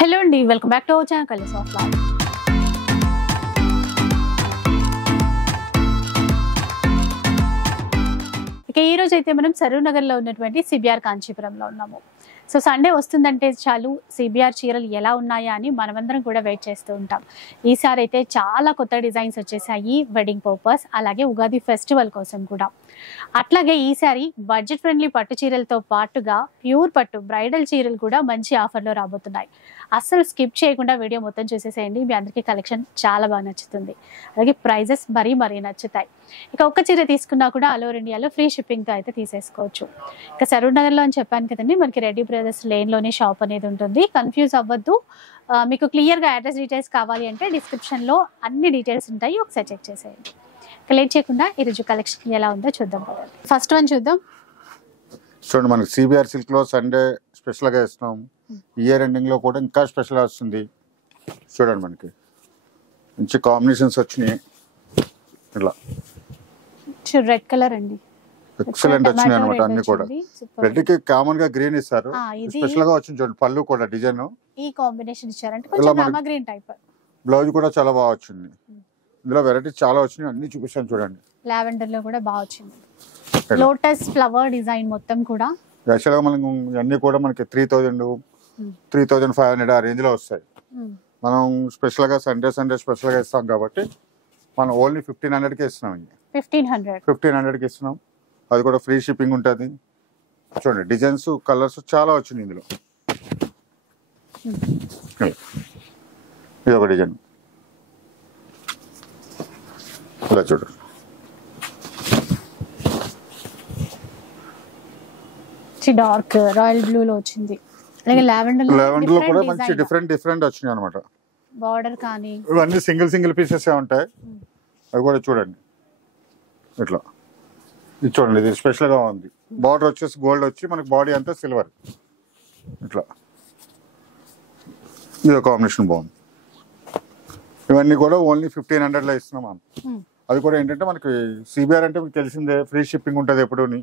Hello అండి, welcome back to our channel colours of life. ఇక ఈ రోజు అయితే మనం సరూర్ నగర్లో ఉన్నటువంటి సిబిఆర్ కాంచీపురంలో ఉన్నాము. సో సండే వస్తుందంటే చాలు సిబిఆర్ చీరలు ఎలా ఉన్నాయా అని మనమందరం కూడా వెయిట్ చేస్తూ ఉంటాం. ఈసారి అయితే చాలా కొత్త డిజైన్స్ వచ్చేసాయి వెడ్డింగ్ పర్పస్, అలాగే ఉగాది ఫెస్టివల్ కోసం కూడా. అట్లాగే ఈసారి బడ్జెట్ ఫ్రెండ్లీ పట్టు చీరలతో పాటుగా ప్యూర్ పట్టు బ్రైడల్ చీరలు కూడా మంచి ఆఫర్లో రాబోతున్నాయి. అస్సలు స్కిప్ చేయకుండా వీడియో మొత్తం చూసేసేయండి. మీ అందరికీ కలెక్షన్ చాలా బాగా నచ్చుతుంది, అలాగే ప్రైజెస్ మరీ నచ్చుతాయి. ఇక ఒక్క చీర తీసుకున్నా కూడా ఆల్ ఓవర్ ఇండియాలో ఫ్రీ షిప్పింగ్తో అయితే తీసేసుకోవచ్చు. ఇక సరూర్ నగర్లో అని చెప్పాను కదండి, మనకి రెడ్డి బ్రదర్స్ లేన్లోనే షాప్ అనేది ఉంటుంది. కన్ఫ్యూజ్ అవ్వద్దు. మీకు క్లియర్గా అడ్రస్ డీటెయిల్స్ కావాలి అంటే డిస్క్రిప్షన్లో అన్ని డీటెయిల్స్ ఉంటాయి, ఒకసారి చెక్ చేసేయండి. లేట్ చేయకుండా ఈరోజు కలెక్షన్ ఎలా ఉందో చూద్దాం. ఫస్ట్ వన్ చూద్దాం. చూడండి, మనకి సిబిఆర్ సిల్క్ లో సండే స్పెషల్ గా ఇస్తున్నాం. ఇయర్ ఎండింగ్ లో కూడా ఇంకా స్పెషల్ వస్తుంది. చూడండి, మనకి మంచి కాంబినేషన్స్ వచ్చినాయి. ఇట్లా రెడ్ కలర్ అండి, ఎక్సలెంట్ వచ్చినాయి అనమాట. అన్ని కూడా రెడ్ కి కామన్ గా గ్రీన్ ఇస్తారు, స్పెషల్ గా వచ్చింది. చూడండి, పళ్ళు కూడా డిజైన్ ఈ కాంబినేషన్ ఇచ్చారంటే కొంచెం రామా గ్రీన్ టైప్. బ్లౌజ్ కూడా చాలా బాగా వచ్చింది. ఇందులో వెరైటీస్ చాలా వచ్చినాయి, అన్ని చూపిస్తాను. చూడండి, లావెండర్ లో కూడా బాగా వచ్చింది. లోటస్ ఫ్లవర్ డిజైన్ మొత్తం కూడా యాక్చువల్గా మనం అన్ని కూడా మనకి 3000 3500 ఆ రేంజ్ లో వస్తాయి. మనం స్పెషల్ గా సండే స్పెషల్ గా ఇస్తాం కాబట్టి మనం ఓన్లీ 1500 కి ఇస్తున్నాం. 1500 కి ఇస్తున్నాం. అది కూడా ఫ్రీ షిప్పింగ్ ఉంటుంది. చూడండి, డిజైన్స్ కలర్స్ చాలా వచ్చినాయి ఇందులో. ఇది ఒక డిజైన్ ఇలా చూడండి. డార్క్ రాయల్ బ్లూ లో వచ్చింది, అలాగే లావెండర్ లో కూడా మంచి డిఫరెంట్ వచ్చినాయి అనమాట. బార్డర్ కానీ ఇవన్నీ సింగిల్ పీసెస్ ఉంటాయి. అవి కూడా చూడండి. ఇట్లా ఇది చూడండి, ఇది స్పెషల్ గా ఉంది. బార్డర్ వచ్చేసి గోల్డ్ వచ్చి మనకి బాడీ అంతా సిల్వర్. ఇట్లా ఇది కాంబినేషన్ బాగుంది. ఇవన్నీ కూడా ఓన్లీ 1500 లో ఇస్తున్నాం మనం. అది కూడా ఏంటంటే మనకి సిబిఆర్ అంటే మీకు తెలిసిందే, ఫ్రీ షిప్పింగ్ ఉంటుంది ఎప్పుడూని.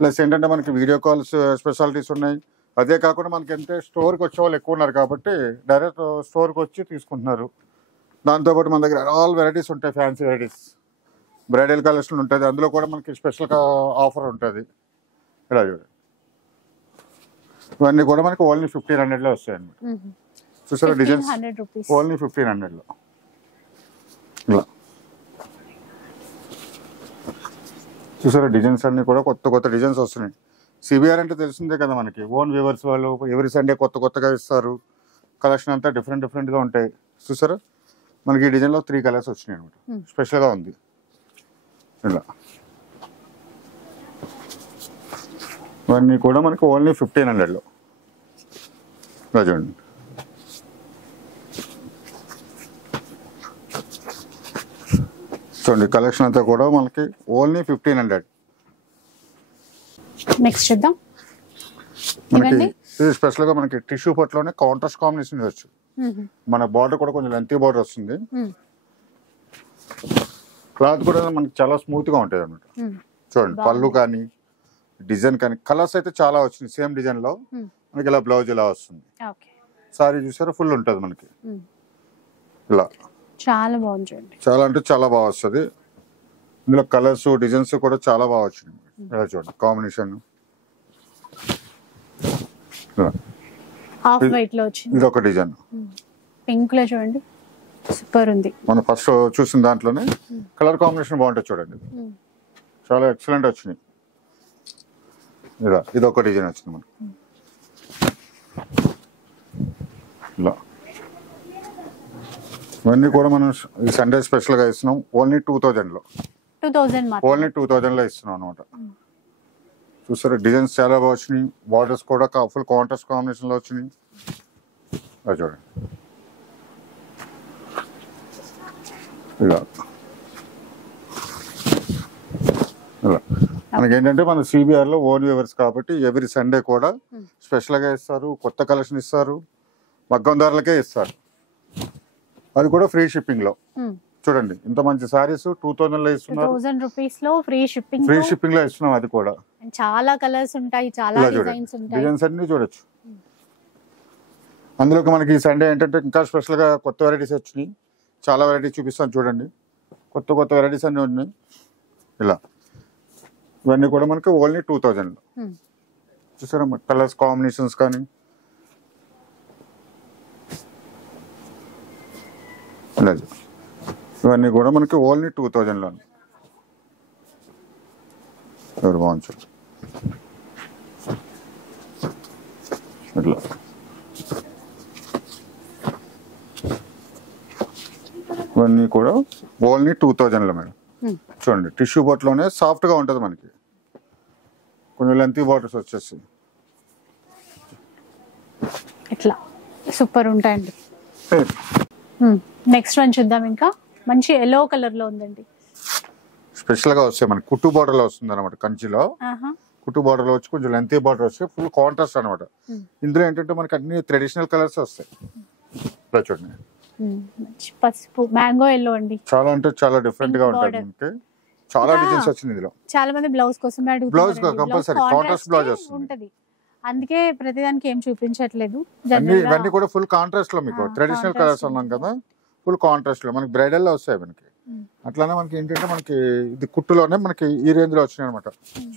ప్లస్ ఏంటంటే మనకి వీడియో కాల్స్ స్పెషాలిటీస్ ఉన్నాయి. అదే కాకుండా మనకి అంటే స్టోర్కి వచ్చే వాళ్ళు ఎక్కువ ఉన్నారు కాబట్టి డైరెక్ట్ స్టోర్కి వచ్చి తీసుకుంటున్నారు. దాంతోపాటు మన దగ్గర ఆల్ వెరైటీస్ ఉంటాయి, ఫ్యాన్సీ వెరైటీస్, బ్రైడల్ కలెక్షన్ ఉంటుంది. అందులో కూడా మనకి స్పెషల్గా ఆఫర్ ఉంటుంది. ఇలా చూడండి, ఇవన్నీ కూడా మనకి ఓన్లీ 1500 లో వస్తాయి అన్నమాట. చూసారా డిజైన్స్, ఓన్లీ 1500 లో. ఇలా చూసారా, డిజైన్స్ అన్ని కూడా కొత్త డిజైన్స్ వస్తున్నాయి. సిబిఆర్ అంటే తెలిసిందే కదా మనకి, ఓన్ వ్యూవర్స్ వాళ్ళు ఎవ్రీ సండే కొత్తగా ఇస్తారు. కలెక్షన్ అంతా డిఫరెంట్ గా ఉంటాయి. చూసారా, మనకి ఈ డిజైన్ లో 3 కలర్స్ వచ్చినాయి అనమాట. స్పెషల్ గా ఉంది. ఇలా ఇవన్నీ కూడా మనకి ఓన్లీ 1500 లో. ఇలా చూడండి, చూడండి కలెక్షన్ అంతా కూడా మనకి ఓన్లీ 1500. నెక్స్ట్ చూద్దాం. మనకి ఇది స్పెషల్ గా మనకి టిష్యూ పట్టులోనే కాంట్రాస్ట్ కాంబినేషన్ ఇవ్వచ్చు. మన బార్డర్ కూడా కొంచెం లెంతీ బార్డర్ వస్తుంది. క్లాత్ కూడా మనకి చాలా స్మూత్ గా ఉంటుంది అనమాట. చూడండి, పళ్ళు కానీ డిజైన్ కానీ కలర్స్ అయితే చాలా వచ్చింది. సేమ్ డిజైన్ లో మనకి ఇలా బ్లౌజ్ ఇలా వస్తుంది. సారీ చూసారా, ఫుల్ ఉంటుంది మనకి. ఇలా చాలా బాగుంది, చాలా అంటే చాలా బాగా వస్తుంది. ఇందులో కలర్స్ డిజైన్స్ కూడా చాలా బాగా వచ్చింది. ఇలా చూడండి కాంబినేషన్. హాఫ్ వైట్ లో వచ్చింది. ఇది ఒక డిజైన్ పింక్ లో చూడండి, సూపర్ ఉంది. మనం ఫస్ట్ చూసిన దాంట్లోనే కలర్ కాంబినేషన్ బాగుంటుంది. చూడండి, చాలా ఎక్సలెంట్ వచ్చినాయి. ఇలా ఇది ఒక డిజైన్ వచ్చింది మనకి. ఇలా ఇవన్నీ కూడా మనం ఈ సండే స్పెషల్ గా ఇస్తున్నాం. ఓన్లీ 2000 లో. ఓన్లీ 2000 లో ఇస్తున్నాం అనమాట. చూసారా, డిజైన్స్ చాలా బాగా వచ్చినాయి. బార్డర్స్ కూడా ఫుల్ కాంట్రాస్ట్ కాంబినేషన్ లో వచ్చినాయి. చూడండి, ఇలా మనకి ఏంటంటే మన సిబిఆర్ లో ఓన్ వ్యూవర్స్ కాబట్టి ఎవ్రీ సండే కూడా స్పెషల్ గా ఇస్తారు, కొత్త కలెక్షన్ ఇస్తారు, మగ్గం ధరలకే ఇస్తారు. అది కూడా ఫ్రీ షిప్పింగ్ లో. చూడండి, ఇంత మంచి సారీస్ 2000 లో ఇస్తున్నారు. 2000 రూపీస్ లో ఫ్రీ షిప్పింగ్ లో ఇస్తున్నాం. అది కూడా చాలా కలర్స్ ఉంటాయి, చాలా డిజైన్స్ ఉంటాయి. డిజైన్స్ అన్ని చూడొచ్చు. అందులోకి మనకి ఈ సండే ఏంటంటే ఇంకా స్పెషల్గా కొత్త వెరైటీస్ వచ్చినాయి. చాలా వెరైటీస్ చూపిస్తాను చూడండి. కొత్త కొత్త వెరైటీస్ అన్నీ ఉన్నాయి. ఇలా ఇవన్నీ కూడా మనకి ఓన్లీ 2000. చూసారా కలర్స్ కాంబినేషన్స్ కానీ ఇలా ఇవన్నీ కూడా మనకి ఓన్లీ 2000లో. ఎవరు బాగుంది ఇట్లా. ఇవన్నీ కూడా ఓన్లీ 2000లో మేడం. చూడండి టిష్యూ బోట్లోనే సాఫ్ట్గా ఉంటుంది మనకి. కొంచెం లెంతీ బార్డర్స్ వచ్చేసి ఇట్లా సూపర్ ఉంటాయండి. నెక్స్ట్ వన్ చూద్దాం. ఇంకా మంచి ఎల్లో కలర్ లో ఉందండి. స్పెషల్ గా వస్తాయి మనకి కుట్టు బార్డర్ లో వస్తుంది అనమాట. కంచిలో కుట్టు బార్డర్ లో వచ్చి కొంచెం లెంతీ బార్డర్ వస్తే ఫుల్ కాంట్రాస్ట్ అనమాట. ఇందులో ఏంటంటే మనకి అన్ని ట్రెడిషనల్ కలర్స్ వస్తాయి. ఇలా చూడండి పసుపు మ్యాంగో ఎల్లో అండి. చాలా అంటే చాలా డిఫరెంట్ గా ఉంటుంది మనకి. చాలా డిజైన్స్ వచ్చింది ఇందులో. చాలా మంది బ్లౌజ్ కోసం బ్లౌజ్ కంపల్సరీ కాంట్రాస్ట్ బ్లౌజ్ వస్తుంది. అందుకే ప్రతిదానికి ఏం చూపించట్లేదు. ఇవన్నీ కూడా ఫుల్ కాంట్రాస్ట్ లో మీకు ట్రెడిషనల్ కలర్స్ అన్నాం కదా, ఫుల్ కాంట్రాస్ట్ లో మనకి బ్రైడల్ లో వస్తాయి మనకి. అట్లానే మనకి ఏంటంటే మనకి ఇది కుట్టులోనే మనకి ఈ రేంజ్ లో వచ్చినాయి అనమాట.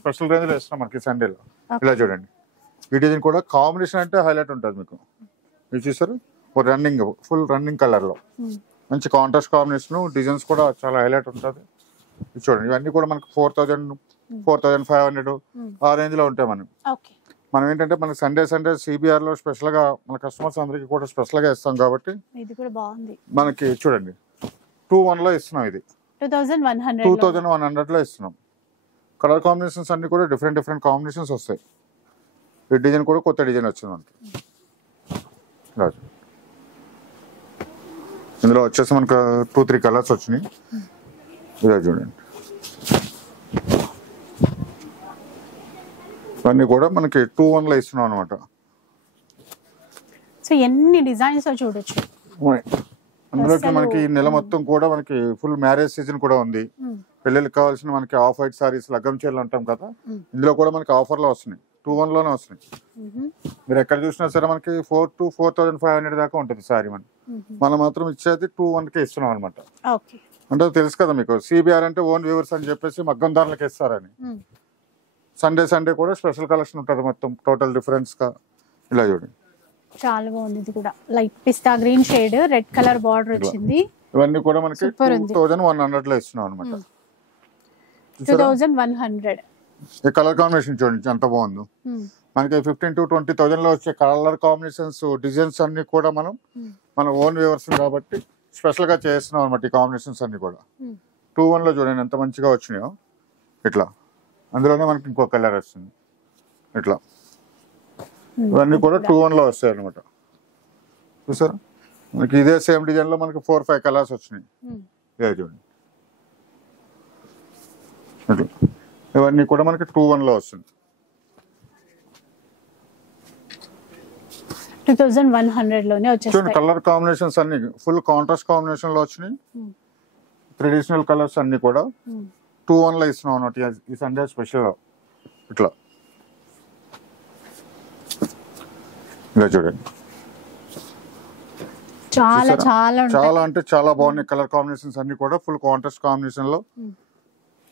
స్పెషల్ రేంజ్ లో ఇస్తున్నాం మనకి సండేలో. ఇలా చూడండి ఈ డిజైన్ కూడా కాంబినేషన్ అంటే హైలైట్ ఉంటుంది మీకు. మీరు చూసారు రన్నింగ్ ఫుల్ రన్నింగ్ కలర్ లో మంచి కాంట్రాస్ట్ కాంబినేషన్. డిజైన్స్ కూడా చాలా హైలైట్ ఉంటుంది. చూడండి ఇవన్నీ కూడా మనకి 4000, 4500 ఆ రేంజ్ లో ఉంటాయి. మనం ఏంటంటే మనకి సండే సిబిఆర్ లో స్పెషల్ గా మన కస్టమర్స్ అందరికి కూడా స్పెషల్ గా ఇస్తాం కాబట్టి మనకి చూడండి 2100 లో ఇస్తున్నాం. ఇది 2100 లో ఇస్తున్నాం. కలర్ కాంబినేషన్స్ అన్ని కూడా డిఫరెంట్ కాంబినేషన్స్ వస్తాయి. ఈ డిజైన్ కూడా కొత్త డిజైన్ వచ్చింది మనకి. ఇందులో వచ్చేసి మనకు 2-3 కలర్స్ వచ్చినాయి. ఇలా చూడండి ఇవన్నీ కూడా మనకి 2100 లో ఇస్తున్నాం అనమాట. సో ఎన్ని డిజైన్స్ చూడొచ్చు. అందులోకి మనకి నెల మొత్తం కూడా మనకి ఫుల్ మ్యారేజ్ సీజన్ కూడా ఉంది. పెళ్ళిళ్ళకి కావాల్సిన మనకి ఆఫ్ వైట్ సారీస్ లగ్గం చీరలు అంటాం కదా, ఇందులో కూడా మనకి ఆఫర్ లో వస్తున్నాయి. 2100 లోనే వస్తున్నాయి. మీరు ఎక్కడ చూసినా సరే మనకి 4,000 to 4,500 దాకా ఉంటుంది సారీ. మనం మాత్రం ఇచ్చేది 2100కే ఇస్తున్నాం అనమాట. అంటే తెలుసు కదా మీకు సిబిఆర్ అంటే ఓన్ వ్యూవర్స్ అని చెప్పేసి మగ్గం ధరలకు ఇస్తారని. సండే కూడా స్పెషల్ కలెక్షన్ ఉంటుంది మొత్తం టోటల్ డిఫరెన్స్ గా. ఇలా చూడండి చాలా బాగుంది. ఇది కూడా light pista green shade, red colour border వచ్చింది. ఇవన్నీ కూడా మనకి 2100 లో ఇస్తున్నాం అనమాట. 2100. ఈ కలర్ కాంబినేషన్ చూడండి ఎంత బాగుందో. మనకి 15,000 to 20,000 లో వచ్చే కలర్ కాంబినేషన్స్ డిజైన్స్ అన్ని కూడా మన ఓన్ వ్యూవర్స్ కాబట్టి స్పెషల్ గా చేస్తున్నాం అనమాట. ఈ కాంబినేషన్స్ అన్ని కూడా 2100 లో చూడండి ఎంత మంచిగా వచ్చినాయో. ఇట్లా అందులోనే మనకి ఇంకో కలర్ వస్తుంది. ఇట్లా ఇవన్నీ కూడా 2100 లో వస్తాయి అనమాట. చూసారా మనకి ఇదే సేమ్ డిజైన్ లో మనకి 4-5 కలర్స్ వచ్చినాయి. ఇదే చూడండి ఇట్లా ఇవన్నీ కూడా మనకి 2100 లో వస్తుంది. 2100 లోనే వచ్చేస్తాయి. కలర్ కాంబినేషన్స్ అన్ని ఫుల్ కాంట్రాస్ట్ కాంబినేషన్ లో వచ్చినాయి. ట్రెడిషనల్ కలర్స్ అన్ని కూడా 2100 లో ఇస్తున్నాం అన్నమాట ఈ సండే స్పెషల్. ఇట్లా ఇలా చూడండి చాలా అంటే చాలా బాగున్నాయి. కలర్ కాంబినేషన్స్ అన్ని కూడా ఫుల్ కాంట్రాస్ట్ కాంబినేషన్ లో.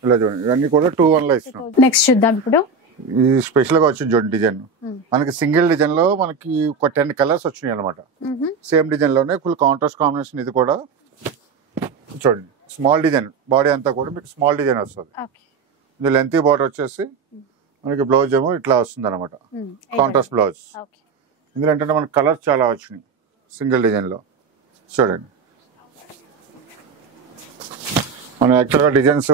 ఇలా చూడండి ఇవన్నీ కూడా 2100 లో ఇస్తున్నాం. నెక్స్ట్ చూద్దాం. ఇప్పుడు ఇది స్పెషల్ గా వచ్చింది చూడండి డిజైన్. మనకి సింగిల్ డిజైన్ లో మనకి ఒక 10 కలర్స్ వచ్చినాయి అనమాట. సేమ్ డిజైన్ లోనే ఫుల్ కాంట్రాస్ట్ కాంబినేషన్. ఇది కూడా చూడండి స్మాల్ డిజైన్, బాడీ అంతా కూడా మీకు స్మాల్ డిజైన్ వస్తుంది. ఇది లెంతీ బార్డర్ వచ్చేసి మనకి బ్లౌజ్ ఏమో ఇట్లా వస్తుంది అనమాట, కాంట్రాస్ట్ బ్లౌజ్. ఇందులో ఏంటంటే మనకి కలర్స్ చాలా వచ్చినాయి సింగిల్ డిజైన్ లో. చూడండి మనం యాక్చువల్గా డిజైన్స్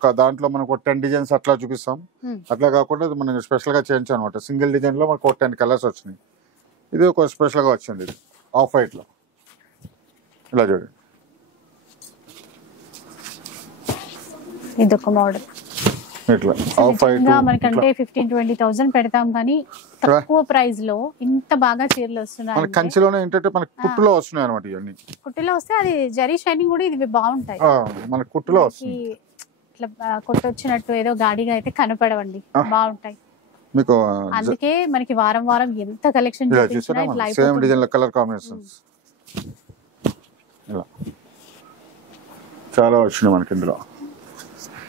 ఒక దాంట్లో మనకు ఒక 10 డిజైన్స్ అట్లా చూపిస్తాం. అట్లా కాకుండా మనం స్పెషల్ గా చేయించాం అనమాట. సింగిల్ డిజైన్ లో మనకు ఒక 10 కలర్స్ వచ్చినాయి. ఇది ఒక స్పెషల్ గా వచ్చింది. ఇది ఆఫ్ వైట్ లో. ఇలా చూడండి ఇదొక మోడల్. ఇట్లా ఆఫ్ వైట్ మనకంటే 15,000-20,000 పెడతాం కానీ తక్కువ ప్రైస్ లో ఇంత బాగా చీరలు వస్తున్నాయి. మన కంచిలోనే ఏంటంటే మనకి కుట్టులో వస్తున్నాయి అనమాట. ఇవన్నీ కుట్టులో వస్తే అది జరీ షైనింగ్ కూడా ఇది బాగుంటాయి. మన కుట్టులో వస్తుంది. ఇట్లా కొట్టొచ్చినట్టు ఏదో గాడిగా అయితే కనపడవండి, బాగుంటాయి. మీకు అందుకే మనకి వారం వారం ఎంత కలెక్షన్ ఇలా చూపించినా చూసారా ఇట్లా సేమ్ అయిపోతుంది. డిజైన్ కలర్ కాంబినేషన్స్ ఇలా చాలా వచ్చినాయి మనకి ఇందులో.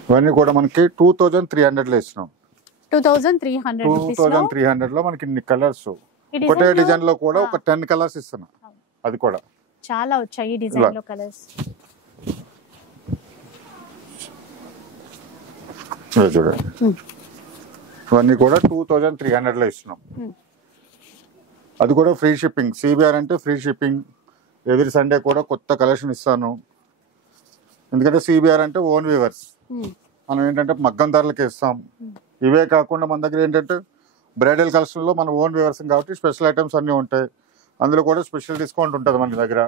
ఇవన్నీ కూడా మనకి 2300 ఇస్తున్నాం. 2300 రూపీస్ లో 2300 లో మనకి ఇన్ని కలర్స్ ఈ ఒకటే డిజైన్ డిజైన్ లో కూడా ఒక 10 కలర్స్ ఇస్తున్నా. అది కూడా చాలా వచ్చాయి ఈ డిజైన్ లో కలర్స్. చూడండి ఇవన్నీ కూడా 2300 లో ఇస్తున్నాం. అది కూడా ఫ్రీ షిప్పింగ్. సిబిఆర్ అంటే ఫ్రీ షిప్పింగ్. ఎవ్రీ సండే కూడా కొత్త కలెక్షన్ ఇస్తాను. ఎందుకంటే సిబిఆర్ అంటే ఓన్ వీవర్స్. మనం ఏంటంటే మగ్గం ధరలకి ఇస్తాం. ఇవే కాకుండా మన దగ్గర ఏంటంటే బ్రైడల్ కలెక్షన్లో మన ఓన్ వీవర్స్ కాబట్టి స్పెషల్ ఐటమ్స్ అన్నీ ఉంటాయి. అందులో కూడా స్పెషల్ డిస్కౌంట్ ఉంటుంది మన దగ్గర.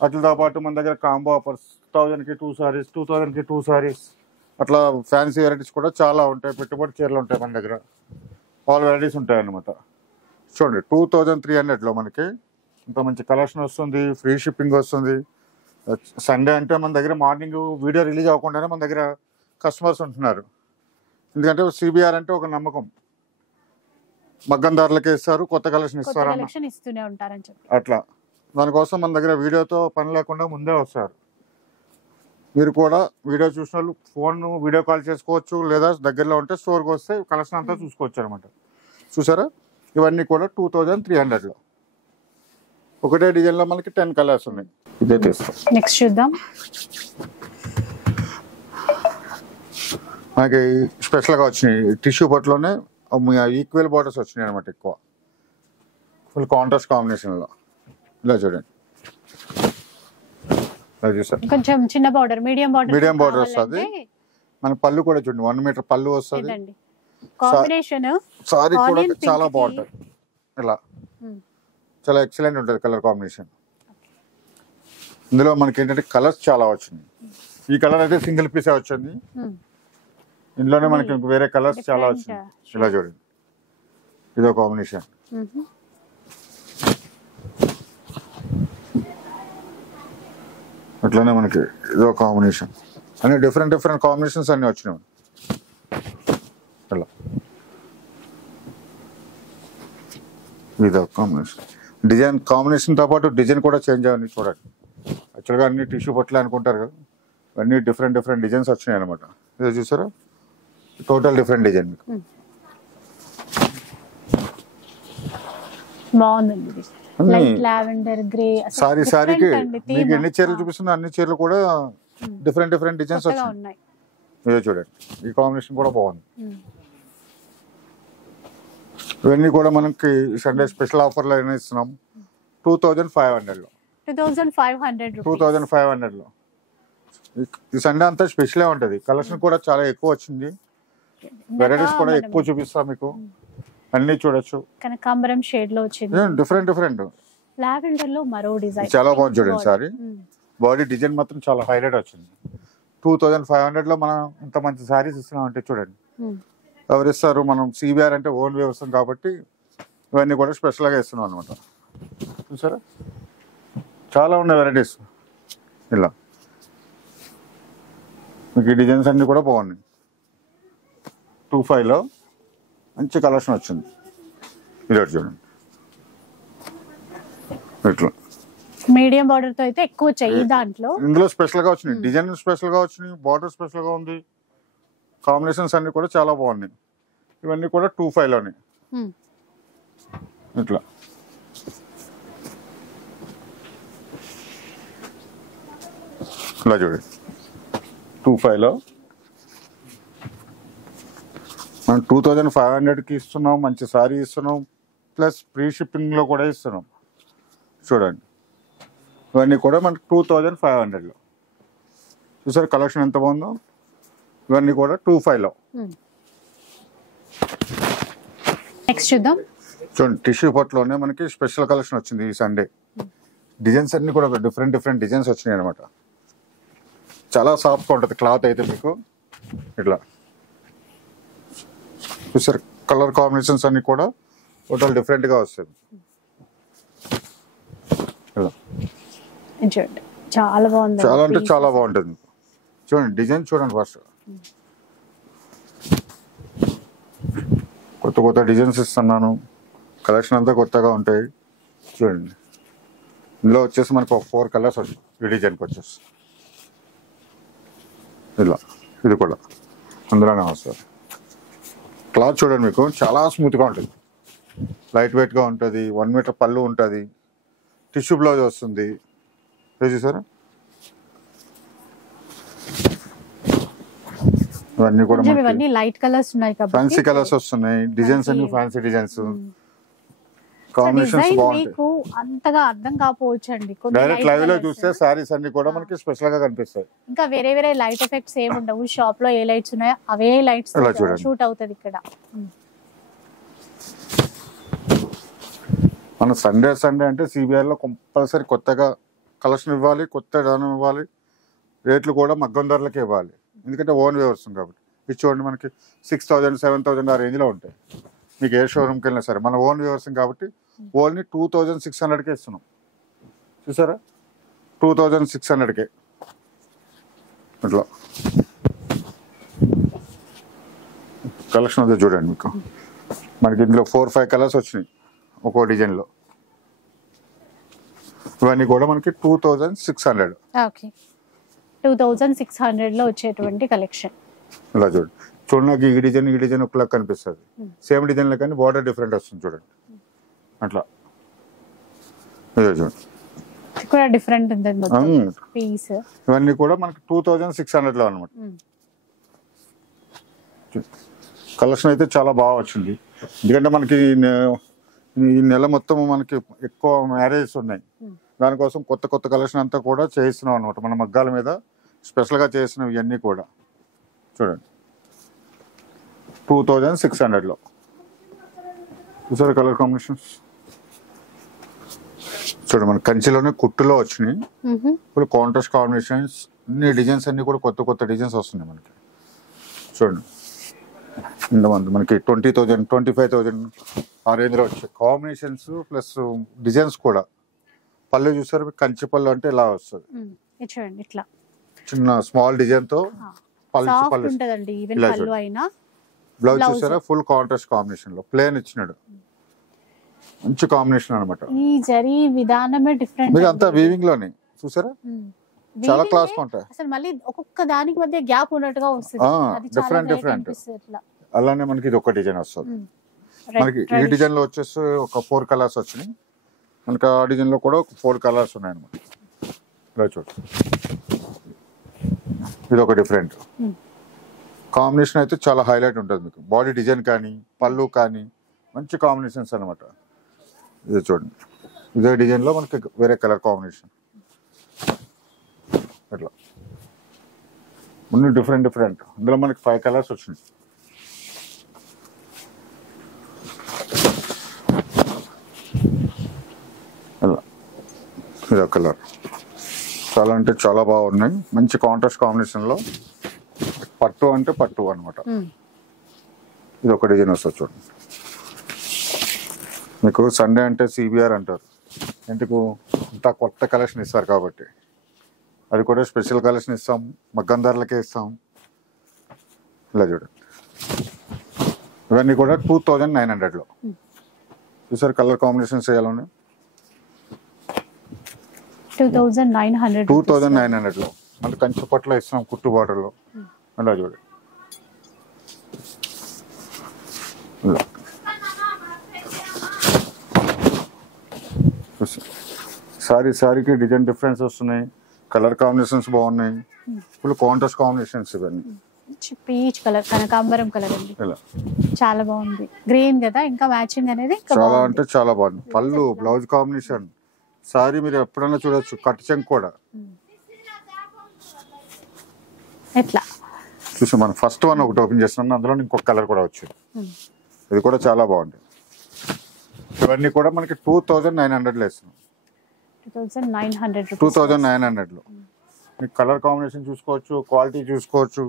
అట్లతో పాటు మన దగ్గర కాంబో ఆఫర్స్ 1000కి 2 సారీస్, 2000కి 2 సారీస్, అట్లా ఫ్యాన్సీ వెరైటీస్ కూడా చాలా ఉంటాయి. పెట్టుబడి చీరలు ఉంటాయి మన దగ్గర. ఆల్ వెరైటీస్ ఉంటాయి అన్నమాట. చూడండి 2300లో మనకి ఇంత మంచి కలెక్షన్ వస్తుంది. ఫ్రీ షిప్పింగ్ వస్తుంది. సండే అంటే మన దగ్గర మార్నింగ్ వీడియో రిలీజ్ అవ్వకుండానే మన దగ్గర కస్టమర్స్ ఉంటున్నారు. ఎందుకంటే సిబిఆర్ అంటే ఒక నమ్మకం. మగ్గం ధరలకే ఇస్తారు, కొత్త కలెక్షన్ ఇస్తారు అన్న ఇస్తూనే ఉంటారని చెప్పి అట్లా. దానికోసం మన దగ్గర వీడియోతో పని లేకుండా ముందే వస్తారు. మీరు కూడా వీడియో చూసిన వాళ్ళు ఫోన్ వీడియో కాల్ చేసుకోవచ్చు, లేదా దగ్గరలో ఉంటే స్టోర్కి వస్తే కలెక్షన్ అంతా చూసుకోవచ్చు అనమాట. చూసారా ఇవన్నీ కూడా 2300లో ఒకటే డిజైన్లో మనకి 10 కలర్స్ ఉన్నాయి. ఇదే తీస్తాం. నెక్స్ట్ చూద్దాం. మనకి స్పెషల్గా వచ్చినాయి టిష్యూ పట్టులోనే ఈక్వల్ బార్డర్స్ వచ్చినాయి అనమాట. ఎక్కువ ఫుల్ కాంట్రాస్ట్ కాంబినేషన్లో. ఇలా చూడండి, ఇలా చూసారు. కొంచెం చిన్న బార్డర్, మీడియం బార్డర్ వస్తుంది. మన పళ్ళు కూడా చూడండి 1 మీటర్ పళ్ళు వస్తుంది. కాంబినేషన్ సారీ కూడా చాలా బాగుంటుంది. ఇలా చాలా ఎక్సలెంట్ ఉంటుంది కలర్ కాంబినేషన్. ఇందులో మనకి ఏంటంటే కలర్స్ చాలా వచ్చినాయి. ఈ కలర్ అయితే సింగిల్ పీసే వచ్చింది. ఇందులోనే మనకి వేరే కలర్స్ చాలా వచ్చినాయి. ఇలా చూడండి, ఇదో కాంబినేషన్. అట్లనే మనకి ఇదో కాంబినేషన్. అన్ని డిఫరెంట్ కాంబినేషన్స్ అన్ని వచ్చినాయి. ఇలా ఇదో కాంబినేషన్. డిజైన్ కాంబినేషన్తో పాటు డిజైన్ కూడా చేంజ్ అవ్వండి. చూడండి, యాక్చువల్గా అన్ని టిష్యూ పట్లే అనుకుంటారు కదా, అన్ని డిఫరెంట్ డిజైన్స్ వచ్చినాయి అనమాట. ఇదో చూసారా, టోటల్ డిఫరెంట్ డిజైన్. మీకు బాగుందండి. లావెండర్ గ్రే సారీకి మీకు ఎన్ని చీరలు చూపిస్తున్నా అన్ని చీరలు కూడా డిఫరెంట్ డిజైన్స్ వచ్చినాయి. ఇదో చూడండి, ఈ కాంబినేషన్ కూడా బాగుంది. ఇవన్నీ కూడా మనకి సండే స్పెషల్ ఆఫర్లో అయినా ఇస్తున్నాం. 2500లో 2500లో ఈ సండే అంతా స్పెషలే ఉంటుంది. కలెక్షన్ కూడా చాలా ఎక్కువ వచ్చింది. వెరైటీస్ కూడా ఎక్కువ చూపిస్తాం మీకు. అన్ని చూడొచ్చు. కనకాంబరం షేడ్ లో వచ్చింది. డిఫరెంట్ లావెండర్ లో మరో డిజైన్ చాలా బాగుంది. చూడండి సారీ బాడీ డిజైన్ మాత్రం చాలా హైలైట్ వచ్చింది. 2500లో మనం ఇంత మంచి సారీస్ ఇస్తున్నాం అంటే చూడండి ఎవరు ఇస్తారు. మనం సిబిఆర్ అంటే ఓన్ వ్యవస్థ కాబట్టి ఇవన్నీ కూడా స్పెషల్గా ఇస్తున్నాం అనమాట. చూసారా చాలా ఉన్నాయి వెరైటీస్. ఇలా మీకు ఈ డిజైన్స్ అన్ని కూడా బాగున్నాయి. 25లో మంచి కలెక్షన్ వచ్చింది. ఇది చూడండి, ఇట్లా మీడియం బార్డర్ తో అయితే ఎక్కువ వచ్చాయి. దాంట్లో ఇందులో స్పెషల్ గా వచ్చినాయి, డిజైన్ స్పెషల్ గా వచ్చినాయి, బార్డర్ స్పెషల్ గా ఉంది. కాంబినేషన్స్ అన్ని కూడా చాలా బాగున్నాయి. ఇవన్నీ కూడా 25లోనే. ఇట్లా ఇలా చూడండి 25లో మనం 2500కి ఇస్తున్నాం. మంచి సారీ ఇస్తున్నాం, ప్లస్ ఫ్రీ షిప్పింగ్లో కూడా ఇస్తున్నాం. చూడండి ఇవన్నీ కూడా మనకి 2500లో. చూసారు కలెక్షన్ ఎంత బాగుందో. ఇవన్నీ కూడా 25లో. నెక్స్ట్ చూద్దాం. చూడండి టిష్యూ పట్టులోనే మనకి స్పెషల్ కలెక్షన్ వచ్చింది ఈ సండే. డిజైన్స్ అన్ని కూడా డిఫరెంట్ డిజైన్స్ వచ్చినాయి అనమాట. చాలా సాఫ్ట్గా ఉంటుంది క్లాత్ అయితే మీకు. ఇట్లా చూసారు కలర్ కాంబినేషన్స్ అన్ని కూడా టోటల్ డిఫరెంట్గా వస్తుంది. ఇలా చాలా బాగుంది. చాలా అంటే చాలా బాగుంటుంది. చూడండి డిజైన్ చూడండి ఫస్ట్. కొత్త డిజైన్స్ ఇస్తున్నాను. కలెక్షన్ అంతా కొత్తగా ఉంటాయి చూడండి. ఇందులో వచ్చేసి మనకు ఒక 4 కలర్స్ వస్తాయి ఈ డిజైన్కి వచ్చేసి. ఇలా ఇది కూడా అందులోనే వస్తుంది. క్లాత్ చూడండి, మీకు చాలా స్మూత్గా ఉంటుంది, లైట్ వెయిట్గా ఉంటుంది. 1 మీటర్ పళ్ళు ఉంటుంది, టిష్యూ బ్లౌజ్ వస్తుంది. చూసారా, ఇవన్నీ కూడా ఇవన్నీ లైట్ కలర్స్ ఉన్నాయి కాబట్టి ఫ్యాన్సీ కలర్స్ వస్తున్నాయి. డిజైన్స్ అన్ని ఫ్యాన్సీ డిజైన్స్, కాంబినేషన్స్ బాగుంటాయి. మీకు అంతగా అర్థం కాకపోవచ్చు అండి, డైరెక్ట్ లైవ్ లో చూస్తే సారీస్ అన్ని కూడా మనకి స్పెషల్ గా కనిపిస్తాయి. ఇంకా వేరే వేరే లైట్ ఎఫెక్ట్స్ ఏమి ఉండవు. షాప్ లో ఏ లైట్స్ ఉన్నాయో అవే లైట్స్ షూట్ అవుతుంది ఇక్కడ. మన సండే అంటే సిబిఆర్ లో కంపల్సరీ కొత్తగా కలెక్షన్ ఇవ్వాలి, కొత్త దానం ఇవ్వాలి, రేట్లు కూడా మగ్గం ధరలకే ఇవ్వాలి. ఎందుకంటే ఓన్ వ్యూవర్స్ కాబట్టి. ఇది చూడండి, మనకి 6000 7000 ఆ రేంజ్ లో ఉంటాయి. మీకు ఏ షోరూమ్కి వెళ్ళినా సరే మన ఓన్ వ్యూవర్స్ కాబట్టి ఓన్లీ 2600కే ఇస్తున్నాం. చూసారా, 2600కే ఇట్లా కలెక్షన్ అదే చూడండి. మీకు మనకి ఇందులో 4-5 కలర్స్ వచ్చినాయి ఒక్కో డిజైన్లో. ఇవన్నీ కూడా మనకి 2600. ఓకే, 2600 లో వచ్చేటువంటి కలెక్షన్. ఇలా చూడండి, నాకు ఈ డిజైన్ ఒకలా కనిపిస్తుంది. సేమ్ డిజైన్ లో కానీ బార్డర్ డిఫరెంట్ వస్తుంది చూడండి. అట్లా చూడండి, కూడా డిఫరెంట్ ఉంటుంది పీస్. ఇవన్నీ కూడా మనకి 2600 లో అనమాట. కలెక్షన్ అయితే చాలా బాగా వచ్చింది. ఎందుకంటే మనకి ఈ నెల మొత్తం మనకి ఎక్కువ మ్యారేజెస్ ఉన్నాయి. దానికోసం కొత్త కలెక్షన్ అంతా కూడా చేయిస్తున్నాం అనమాట. మన మగ్గాల మీద స్పెషల్ గా చేసినవి ఇవన్నీ కూడా చూడండి. 2600 లో చూసారు కలర్ కాంబినేషన్స్. చూడండి, మన కంచిలోనే కుట్టులో వచ్చినాయి. ఇప్పుడు కాంట్రాస్ట్ కాంబినేషన్స్, అన్ని డిజైన్స్ అన్ని కూడా కొత్త డిజైన్స్ వస్తున్నాయి మనకి. చూడండి, ఇంతమంది మనకి 20,000 25,000 ఆ రేంజ్ లో వచ్చాయి కాంబినేషన్స్ ప్లస్ డిజైన్స్ కూడా. పళ్ళు చూసారు, కంచి పళ్ళు అంటే ఇలా వస్తుంది. చూడండి, ఇట్లా చిన్న స్మాల్ డిజైన్ తో పళ్ళు. బ్లౌజ్ చూసారా, ఫుల్ కాంట్రాస్ట్ కాంబినేషన్ లో ప్లేన్ ఇచ్చినాడు. మంచి కాంబినేషన్ అనమాట. ఈ జరీ విధానమే డిఫరెంట్. మీరు అంతా వీవింగ్ లోనే చూసారా, చాలా క్లాస్ ఉంటాయి. అసలు మళ్ళీ ఒక్కొక్క దానికి మధ్య గ్యాప్ ఉన్నట్టుగా వస్తుంది. డిఫరెంట్. అలానే మనకి ఇది ఒక డిజైన్ వస్తుంది. మనకి ఈ డిజైన్ లో వచ్చేసి ఒక 4 కలర్స్ వచ్చినాయి. మనకి ఆ డిజైన్ లో కూడా ఒక 4 కలర్స్ ఉన్నాయి అనమాట. ఇలా చూడండి, ఇది ఒక డిఫరెంట్ కాంబినేషన్ అయితే చాలా హైలైట్ ఉంటుంది. మీకు బాడీ డిజైన్ కానీ పళ్ళు కానీ మంచి కాంబినేషన్స్ అనమాట. ఇది చూడండి, ఇదే డిజైన్ లో మనకి వేరే కలర్ కాంబినేషన్. ఇట్లా ముందు డిఫరెంట్. ఇందులో మనకి 5 కలర్స్ వచ్చినాయి. ఇలా ఇదో కలర్ చాలా అంటే చాలా బాగున్నాయి. మంచి కాంట్రాస్ట్ కాంబినేషన్ లో పట్టు అంటే పట్టు అనమాట. ఇది ఒక డిజైన్ వస్తుంది చూడండి. మీకు సండే అంటే సిబిఆర్ అంటారు, ఎందుకు ఇంత కొత్త కలెక్షన్ ఇస్తారు కాబట్టి. అది కూడా స్పెషల్ కలెక్షన్ ఇస్తాం, మగ్గం ధరలకే ఇస్తాం. ఇలా చూడండి, ఇవన్నీ కూడా 2900 లో. చూసారు కలర్ కాంబినేషన్స్ చేయాలని 2900 లో. అంటే కంచి పట్టులో ఇస్తాం, కుట్టు బార్డర్ లో. అలా చూడండి, సారీకి డిజైన్ డిఫరెన్స్ వస్తున్నాయి, కలర్ కాంబినేషన్స్ బాగున్నాయి, ఫుల్ కాంట్రాస్ట్ కాంబినేషన్స్. ఇవన్నీ పీచ్ కలర్, కనకాంబరం కలర్ అండి, చాలా బాగుంది. గ్రీన్ కదా, ఇంకా మ్యాచింగ్ అనేది చాలా అంటే చాలా బాగుంది. పళ్ళు, బ్లౌజ్ కాంబినేషన్, సారీ మీరు ఎప్పుడైనా చూడొచ్చు. కట్ చెంక్ కూడా ఎట్లా చూసి మనం ఫస్ట్ వన్ ఒకటి ఓపెన్ చేస్తున్నాం, అందులో ఇంకొక కలర్ కూడా వచ్చింది. ఇది కూడా చాలా బాగుంది. ఇవన్నీ కూడా మనకి 2900 లో ఇస్తున్నాం. 2900 లో మీకు కలర్ కాంబినేషన్ చూసుకోవచ్చు, క్వాలిటీ చూసుకోవచ్చు.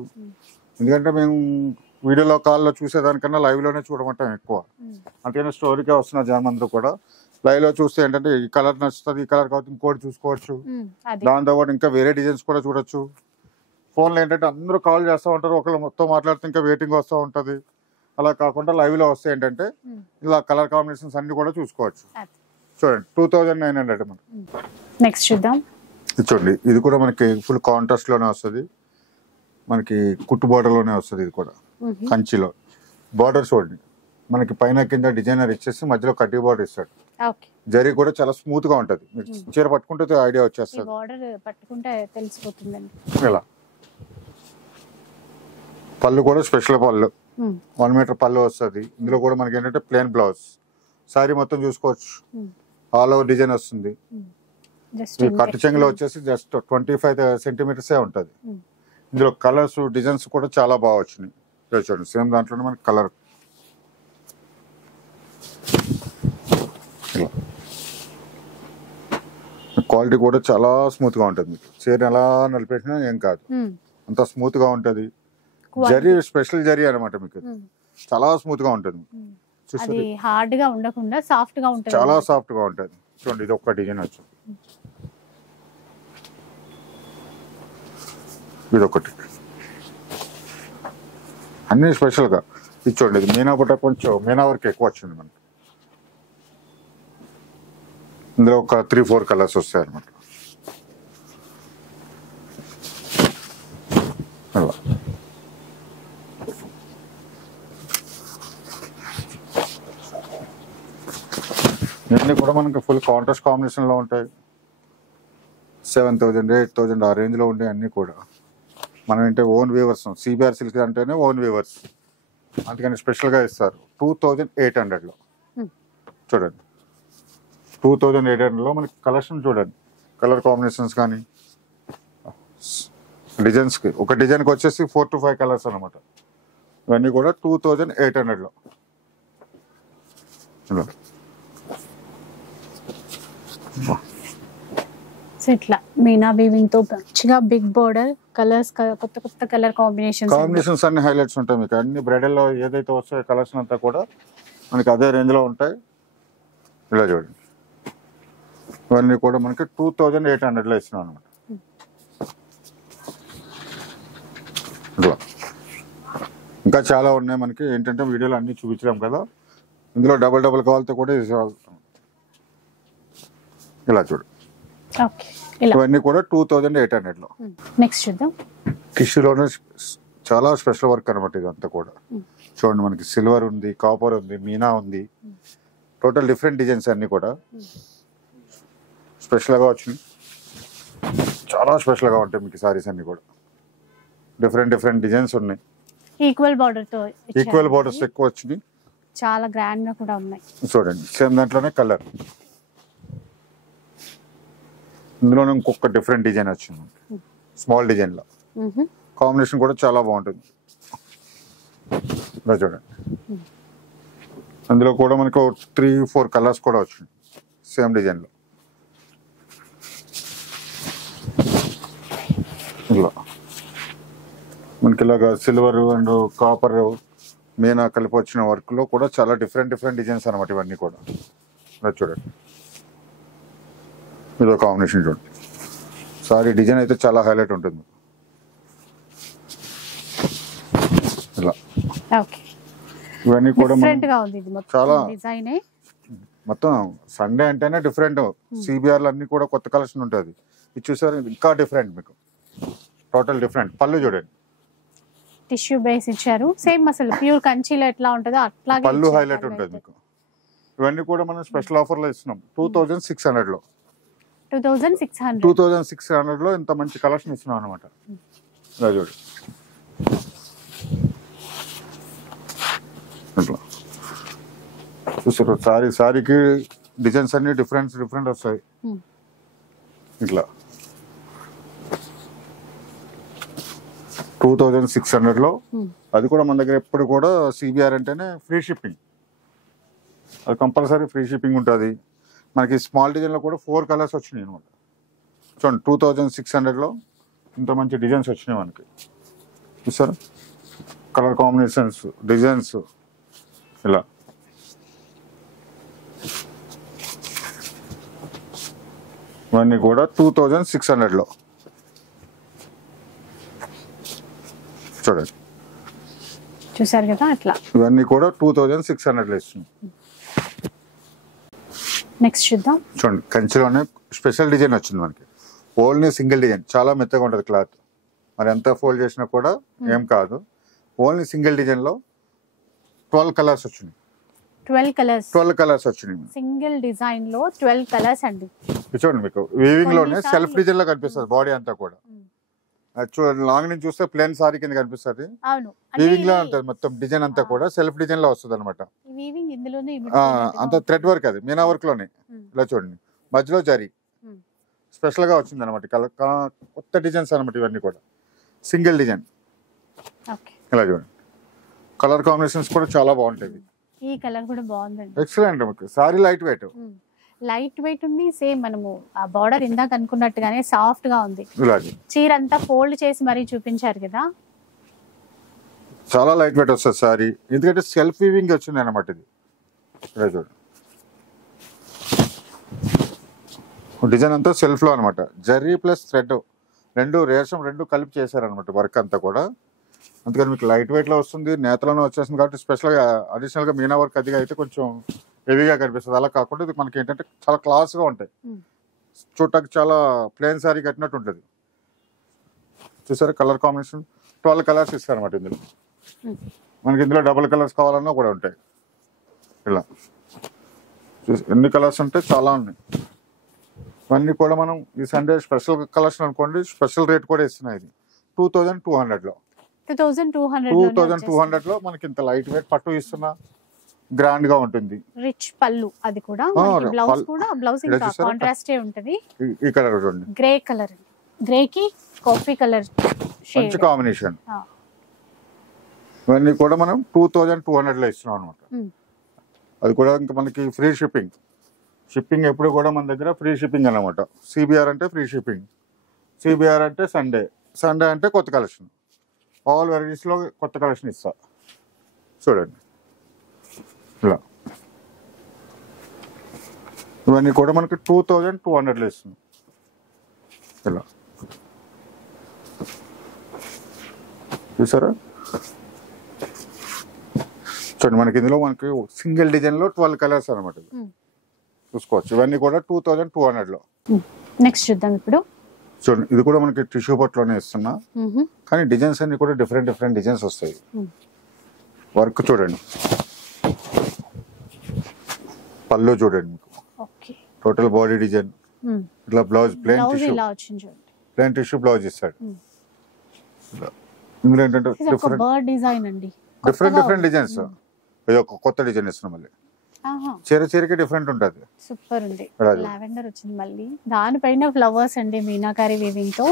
ఎందుకంటే మేము వీడియోలో కాల్లో చూసేదానికన్నా లైవ్ లోనే చూడమంటాం ఎక్కువ. అంతేనా స్టోరీకే వస్తున్న జనం అందరూ కూడా లైవ్ లో చూస్తే ఏంటంటే ఈ కలర్ నచ్చుతుంది, ఈ కలర్ కావచ్చు, ఇంకోటి చూసుకోవచ్చు. దాంతో పాటు ఇంకా వేరే డిజైన్స్ కూడా చూడొచ్చు. ఫోన్లో ఏంటంటే అందరూ కాల్ చేస్తూ ఉంటారు, ఒకళ్ళు మొత్తం మాట్లాడితే ఇంకా వెయిటింగ్ వస్తూ ఉంటుంది. అలా కాకుండా లైవ్ లో వస్తే ఏంటంటే ఇలా కలర్ కాంబినేషన్స్ అన్ని కూడా చూసుకోవచ్చు. చూడండి 2900 మనకి. నెక్స్ట్ చూద్దాం. చూడండి ఇది కూడా మనకి ఫుల్ కాంట్రాస్ట్ లోనే వస్తుంది, మనకి కుట్టు బార్డర్ లోనే వస్తుంది. ఇది కూడా కంచిలో బార్డర్ చూడండి, మనకి పైన కింద డిజైనర్ ఇచ్చేసి మధ్యలో కట్టి బార్డర్ ఇస్తాడు. జరీ కూడా చాలా స్మూత్ గా ఉంటది, మీరు చీర పట్టుకుంటే ఐడియా వచ్చేస్తుంది. బార్డర్ పట్టుకుంటే తెలిసిపోతుందండి. ఇలా పళ్ళు కూడా స్పెషల్ పళ్ళు, 1 మీటర్ పళ్ళు వస్తుంది. ఇందులో కూడా మనకి ఏంటంటే ప్లేన్ బ్లౌజ్, సారీ మొత్తం చూసుకోవచ్చు, ఆల్ ఓవర్ డిజైన్ వస్తుంది. ఈ కట్టు చెంగులో వచ్చేసి జస్ట్ 25 సెంటీమీటర్స్ ఉంటుంది. ఇందులో కలర్స్ డిజైన్స్ కూడా చాలా బాగా వచ్చినాయి. చూడండి సేమ్ దాంట్లోనే మనకి కలర్ క్వాలిటీ కూడా చాలా స్మూత్ గా ఉంటుంది. మీకు చీర ఎలా నలిపేసినా ఏం కాదు, అంత స్మూత్ గా ఉంటది. జరీ స్పెషల్ జరీ అనమాట, మీకు చాలా స్మూత్ గా ఉంటుంది. అది హార్డ్ గా ఉండకుండా సాఫ్ట్ గా ఉంటుంది, చాలా సాఫ్ట్ గా ఉంటుంది. చూడండి ఇది ఒక్క డిజైన్ వచ్చింది, ఇది ఒకటి అన్ని స్పెషల్ గా. ఇది చూడండి ఇది మీనా బుట్ట, కొంచెం మీనా వర్క్ ఎక్కువ వచ్చింది మనకి. ఇందులో ఒక 3-4 కలర్స్ వస్తాయి అనమాట. అలా ఇవన్నీ కూడా మనకి ఫుల్ కాంట్రాస్ట్ కాంబినేషన్ లో ఉంటాయి. 7,000 8,000 ఆ రేంజ్ లో ఉండే అన్ని కూడా మనం అంటే ఓన్ వీవర్స్. సిబిఆర్ సిల్క్ అంటేనే ఓన్ వీవర్స్, అందుకని స్పెషల్ గా ఇస్తారు. 2,800 లో చూడండి, 2,800 లో మనకి కలెక్షన్ చూడండి, కలర్ కాంబినేషన్స్ కానీ డిజైన్స్ కి ఒక డిజైన్ కి వచ్చేసి 4 to 5 కలర్స్ అనమాట. ఇవన్నీ కూడా 2,800 లో. ఇట్లా మీనా వీవింగ్ తో మంచిగా బిగ్ బోర్డర్ కలర్స్, కొత్త కొత్త కలర్ కాంబినేషన్స్ అన్ని హైలైట్స్ ఉంటాయి మీకు. అన్ని బ్రైడల్ లో ఏదైతే వస్తాయో కలెక్షన్ అంతా కూడా మనకి అదే రేంజ్ లో ఉంటాయి. ఇలా చూడండి, ఇవన్నీ కూడా మనకి 2,800 లో ఇస్తున్నాం అనమాట. ఇలా ఇంకా చాలా ఉన్నాయి మనకి, ఏంటంటే వీడియోలో అన్ని చూపించలేం కదా. ఇందులో డబల్ కావాలితో కూడా ఇలా చూడు, ఇవన్నీ కూడా 2,800 లో. నెక్స్ట్ చూద్దాం. టిష్యూలోనే చాలా స్పెషల్ వర్క్ అనమాట ఇదంతా కూడా. చూడండి మనకి సిల్వర్ ఉంది, కాపర్ ఉంది, మీనా ఉంది, టోటల్ డిఫరెంట్ డిజైన్స్ అన్ని కూడా స్పెషల్ గా వచ్చినాయి. చాలా స్పెషల్ గా ఉంటాయి మీకు సారీస్ అన్ని కూడా. డిఫరెంట్ డిజైన్స్ ఉన్నాయి. ఈక్వల్ బార్డర్స్ ఎక్కువ వచ్చినాయి, చాలా గ్రాండ్ గా కూడా ఉన్నాయి. చూడండి సేమ్ దాంట్లోనే కలర్, ఇందులోనే ఇంకొక డిఫరెంట్ డిజైన్ వచ్చింది, స్మాల్ డిజైన్ లో. కాంబినేషన్ కూడా చాలా బాగుంటుంది. చూడండి అందులో కూడా మనకు 3-4 కలర్స్ కూడా వచ్చినాయి సేమ్ డిజైన్ లో. ఇలా మనకి ఇలాగా సిల్వర్ అండ్ కాపర్ మీనా కలిపి వచ్చిన వర్క్ లో కూడా చాలా డిఫరెంట్ డిజైన్స్ అనమాట ఇవన్నీ కూడా. చూడండి ఇదో కాంబినేషన్ చూడండి, సారీ డిజైన్ అయితే చాలా హైలైట్ ఉంటుంది. ఇలా ఇవన్నీ కూడా చాలా మొత్తం సండే అంటేనే డిఫరెంట్. సిబిఆర్ అన్ని కూడా కొత్త కలెక్షన్ ఉంటుంది. ఇది చూసారు ఇంకా డిఫరెంట్, మీకు టోటల్ డిఫరెంట్. పళ్ళు చూడండి, టిష్యూ బేస్ ఇచ్చారు. సేమ్ అసలు ప్యూర్ కంచిలో ఎట్లా ఉంటుందో అట్లా పళ్ళు హైలైట్ ఉంటుంది మీకు. ఇవన్నీ కూడా మనం స్పెషల్ ఆఫర్ లో ఇస్తున్నాం 2,600 లో. 2,600 లో ఇంత మంచి కలెక్షన్ ఇస్తున్నాం అనమాట. చూడు చూసారు, సారీకి డిజైన్స్ అన్ని డిఫరెంట్ వస్తాయి. ఇట్లా 2,600 లో. అది కూడా మన దగ్గర ఎప్పుడు కూడా సిబిఆర్ అంటేనే ఫ్రీ షిప్పింగ్, అది కంపల్సరీ ఫ్రీ షిప్పింగ్ ఉంటుంది. మనకి స్మాల్ డిజైన్ లో కూడా 4 కలర్స్ వచ్చినాయి అనమాట. చూడండి 2,600 లో ఇంత మంచి డిజైన్స్ వచ్చినాయి మనకి. చూసారా కలర్ కాంబినేషన్స్, డిజైన్స్ ఇలా. ఇవన్నీ కూడా 2,600 లో. చూడండి చూసారు కదా అట్లా. ఇవన్నీ కూడా 2600 లో ఇస్తున్నాం. నెక్స్ట్ చూద్దాం. చూడండి కంచిలోనే స్పెషల్ డిజైన్ వచ్చింది మనకి. ఓన్లీ సింగిల్ డిజైన్, చాలా మెత్తగా ఉంటుంది క్లాత్. మరి ఎంత ఫోల్డ్ చేసినా కూడా ఏం కాదు. ఓన్లీ సింగిల్ డిజైన్ లో 12 కలర్స్ వచ్చినాయి. 12 కలర్స్ వచ్చినాయి. సింగిల్ డిజైన్ లో 12 కలర్స్ అండి. చూడండి మీకు వీవింగ్ లోనే సెల్ఫ్ డిజైన్ లో కనిపిస్తుంది బాడీ అంతా కూడా. చూడండి లాంగ్ నుంచి చూస్తే ప్లేన్ సారీ కింద కనిపిస్తుంది. అవును, వీవింగ్ లో ఉంటుంది మొత్తం డిజైన్ అంతా కూడా సెల్ఫ్ డిజైన్ లో వస్తుంది అనమాట. వీవింగ్ ఇందులోనే అంత థ్రెడ్ వర్క్, అది మీనా వర్క్ లోనే. ఇలా చూడండి మధ్యలో జరీ స్పెషల్ గా వచ్చింది అనమాట. కొత్త డిజైన్స్ అనమాట ఇవన్నీ కూడా సింగిల్ డిజైన్. ఇలా చూడండి కలర్ కాంబినేషన్స్ కూడా చాలా బాగుంటాయి. ఈ కలర్ కూడా బాగుందండి, ఎక్సలెంట్. మీకు సారీ లైట్ వెయిట్ ఉంది. సేమ్ మనము ఆ బార్డర్ ఇందాక అనుకున్నట్టుగానే సాఫ్ట్ గా ఉంది. చీర అంతా ఫోల్డ్ చేసి మరీ చూపించారు కదా, చాలా లైట్ వెయిట్ వస్తుంది సారీ. ఎందుకంటే సెల్ఫ్ వీవింగ్ వచ్చింది అనమాట ఇది. ఇలా చూడండి డిజైన్ అంతా సెల్ఫ్ లో అనమాట. జరీ ప్లస్ థ్రెడ్ రేషం రెండు కలిపి చేశారనమాట వర్క్ అంతా కూడా. అందుకని మీకు లైట్ వెయిట్ లో వస్తుంది, నేతలోనే వచ్చేస్తుంది. కాబట్టి స్పెషల్ గా అడిషనల్ గా మీనా వర్క్ అదిగా అయితే కొంచెం హెవీగా కనిపిస్తుంది. అలా కాకుండా ఇది మనకి ఏంటంటే చాలా క్లాస్ గా ఉంటాయి. చూడటానికి చాలా ప్లేన్ సారీ కట్టినట్టు ఉంటుంది. చూసారా కలర్ కాంబినేషన్ 12 కలర్స్ ఇస్తారు అనమాట ఇందులో. మనకి ఇందులో డబుల్ కలర్స్ కావాలన్నా కూడా ఉంటాయి. ఇలా ఎన్ని కలర్స్ ఉంటే చాలా ఉన్నాయి. ఇవన్నీ కూడా మనం ఈ సండే స్పెషల్ కలెక్షన్ అనుకోండి, స్పెషల్ రేట్ కూడా ఇస్తున్నాయి. ఇది 2200 లో 2200 లో మనకి ఇంత లైట్ వెయిట్ పట్టు ఇస్తున్నా గ్రాండ్ గా ఉంటుంది. రిచ్ పళ్ళు, అది కూడా బ్లౌజ్ ఇంకా కాంట్రాస్ట్ ఉంటది. ఈ కలర్ చూడండి, గ్రే కలర్, గ్రే కి కాఫీ కలర్ మంచి కాంబినేషన్. ఇవన్నీ కూడా మనం 2200 లో ఇస్తున్నాం అనమాట. అది కూడా ఇంకా మనకి ఫ్రీ షిప్పింగ్ ఎప్పుడు కూడా మన దగ్గర ఫ్రీ షిప్పింగ్ అనమాట. సిబిఆర్ అంటే ఫ్రీ షిప్పింగ్, సిబిఆర్ అంటే సండే అంటే కొత్త కలెక్షన్. ఆల్ వెరైటీస్ లో కొత్త కలెక్షన్ ఇస్తా. చూడండి ఇలా ఇవన్నీ కూడా మనకి 2200 లో ఇస్తుంది. ఇలా చూసారా చూడండి మనకి ఇందులో మనకి సింగిల్ డిజైన్ లో 12 కలర్స్ అనమాట. చూసుకోవచ్చు. ఇవన్నీ కూడా 2200 లో. నెక్స్ట్ చూద్దాం ఇప్పుడు. చూడండి ఇది కూడా మనకి టిష్యూ పట్టులోనే ఇస్తున్నా, కానీ డిజైన్స్ అన్ని కూడా డిఫరెంట్ డిజైన్స్ వస్తాయి. వర్క్ చూడండి, పళ్ళు చూడండి మీకు టోటల్ బాడీ డిజైన్. ఇట్లా బ్లౌజ్ ప్లెయిన్ టిష్యూ బ్లౌజ్ ఇస్తాడు. ఇందులో ఏంటంటే డిఫరెంట్ డిజైన్స్. ఇది ఒక కొత్త డిజైన్ ఇస్తున్నాం. మళ్ళీ చీరకి డిఫరెంట్ ఉంటుంది. సూపర్ ఉంది. లావెండర్ వచ్చింది మళ్ళీ, దానిపైన ఫ్లవర్స్ అండి మీనాకారి వీవింగ్ తో.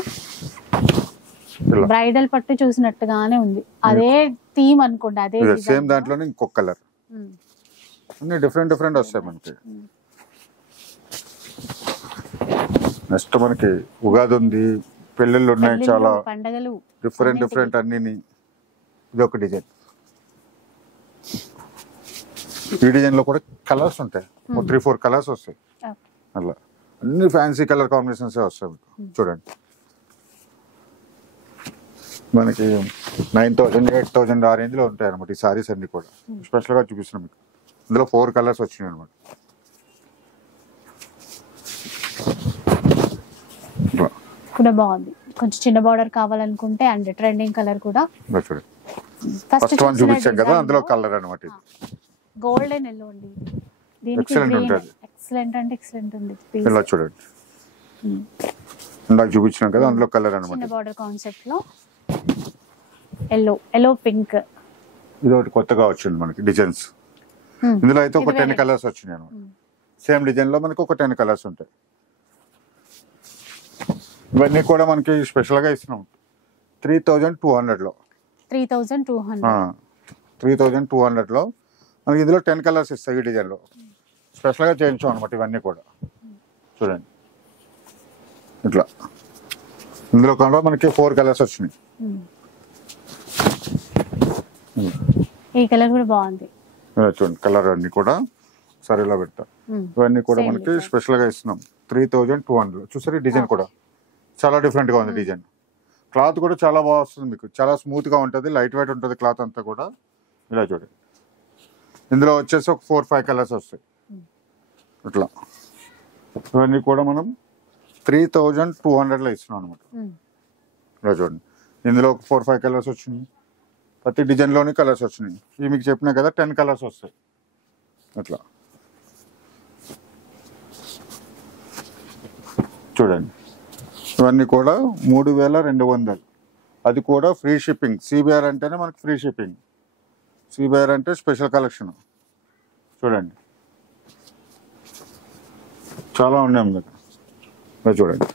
బ్రైడల్ పట్టు చూసినట్టుగానే ఉంది. అదే థీమ్ అనుకోండి, అదే సేమ్ దాంట్లోనే ఇంకొక కలర్. అన్ని డిఫరెంట్ వస్తాయి మనకి. నెక్స్ట్ మనకి ఉగాది ఉంది, పెళ్ళిళ్ళు ఉన్నాయి, చాలా పండగలు డిఫరెంట్ అన్ని. ఇది ఒక డిజైన్. ఈ డిజైన్ లో కూడా కలర్స్ ఉంటాయి, 3-4 కలర్స్ వస్తాయి. అలా అన్ని ఫ్యాన్సీ కలర్ కాంబినేషన్స్ వస్తాయి మీకు. చూడండి మనకి 9000, 8000 ఆ రేంజ్ లో ఉంటాయి అనమాట ఈ సారీస్ అన్ని కూడా. స్పెషల్ గా చూపిస్తున్నాం మీకు. ఇందులో 4 కలర్స్ వచ్చినాయి అనమాట. కూడా బాగుంది. కొంచెం చిన్న బార్డర్ కావాలనుకుంటే అండ్ ట్రెండింగ్ కలర్ కూడా. చూడండి ఫస్ట్ వన్ చూపించాం కదా, అందులో కలర్ అనమాట. ఇది గోల్డెన్ ఎల్లో అండి. ఎక్సలెంట్ ఉంటుంది. ఎక్సలెంట్ ఉంది. ఇలా చూడండి ఇందాక చూపించాం కదా, అందులో కలర్ అనమాట. చిన్న బార్డర్ కాన్సెప్ట్ లో ఎల్లో పింక్. ఇది ఒకటి కొత్తగా వచ్చింది మనకి డిజైన్స్. ఇందులో అయితే ఒక 10 కలర్స్ వచ్చినాయి అనమాట. సేమ్ డిజైన్ లో మనకి ఒక 10 కలర్స్ ఉంటాయి. ఇవన్నీ కూడా మనకి స్పెషల్ గా ఇస్తున్నాం 3200 లో. 3200 లో మనకి ఇందులో 10 కలర్స్ ఇస్తాయి. ఈ డిజైన్ లో స్పెషల్ గా చేయించాం అనమాట. ఇవన్నీ కూడా చూడండి ఇట్లా. ఇందులో కూడా మనకి 4 కలర్స్ వచ్చినాయి. ఈ కలర్ కూడా బాగుంది. చూడండి కలర్ అన్ని కూడా సరేలా పెడతా. ఇవన్నీ కూడా మనకి స్పెషల్ గా ఇస్తున్నాం 3200 లో. చూసారు ఈ డిజైన్ కూడా చాలా డిఫరెంట్ గా ఉంది డిజైన్. క్లాత్ కూడా చాలా బాగా వస్తుంది మీకు. చాలా స్మూత్ గా ఉంటుంది, లైట్ వెయిట్ ఉంటుంది క్లాత్ అంతా కూడా. ఇలా చూడండి. ఇందులో వచ్చేసి ఒక 4-5 కలర్స్ వస్తాయి ఇట్లా. ఇవన్నీ కూడా మనం 3200లో ఇస్తున్నాం అనమాట. ఇలా చూడండి, ఇందులో ఒక 4-5 కలర్స్ వచ్చినాయి. ప్రతి డిజైన్లోని కలర్స్ వచ్చినాయి. ఇవి మీకు చెప్పినా కదా 10 కలర్స్ వస్తాయి అట్లా. చూడండి, ఇవన్నీ కూడా 3200, అది కూడా ఫ్రీ షిప్పింగ్. సిబిఆర్ అంటేనే మనకి ఫ్రీ షిప్పింగ్. సిబిఆర్ అంటే స్పెషల్ కలెక్షన్. చూడండి, చాలా ఉన్నాయి మీకు. చూడండి,